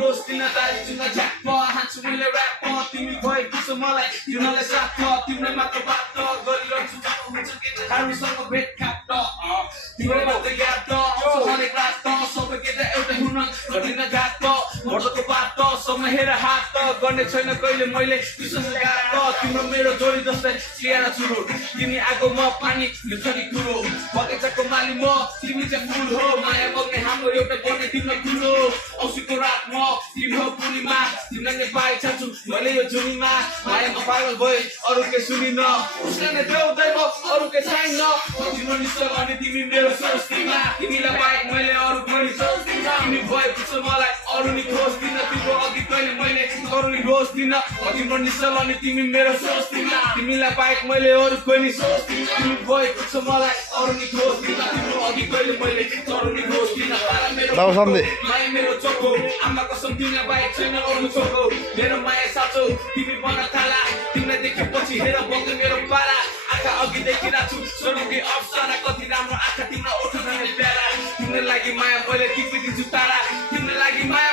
रोज दिन तारी जुन झ्याप हान्छु मैले ऱ्याप तिमी भएको छ मलाई तिमीलाई साथ तिमीलाई मात्र बात गरिरहन्छु जब हुन्छ केटाहरूसँग भेटघाट तिमीलाई मात्र याद हरेक रात सबै केटा एउटै हुन घटिन घात भर्दको बात समय हेर हात गर्ने छैन कहिले मैले विश्वासघात तिम्रो मेरो जोडी जस्तै लिएर चुरो तिमी आगो म पानी यो छ नि कुरो बगैँचाको माली म तिमी चाहिँ फुल हो माया बग्ने हाम्रो एउटा बने तिम्रो कुरो औँसीको रात म तिमी हो पूर्णिमा तिमीलाई नै पाइ छान्छु मैले यो जुनीमा मायामा पागल भए अरू के सुनिन उसले देउदै म अरू के छैन तिम्रो निश्चय भने तिमी मेरो सोच्दिन तिमीलाई बाहेक मैले अरू पनि सोच्दिन तिमी भएको छ मलाई अरू नि खोज्दिन तिम्रो अघि कहिले मैले अरू नि रोज्दिन तिम्रो निश्चय भने तिमी मेरो सोच्दिन तिमीलाई बाहेक मैले अरू पनि सोच्दिन तिमी भएको छ मलाई अरू नि खोज्दिन तिम्रो अघि कहिले मैले अरू नि रोज्दिन माया मेरो चोखो आमा कसम तिमीलाई बाहेक छैन अरू चोखो मेरो माया साँचो तिमी बन्न थाला तिमीलाई देखेपछि हेर बग्यो मेरो पारा आँखा अघि देखिरहेको छु स्वर्गकी अप्सरा कति राम्रो आँखा तिम्रो ओठ झनै प्यारा तिम्रो लागि माया मैले टिपिदिन्छु तारा तिम्रो लागि माया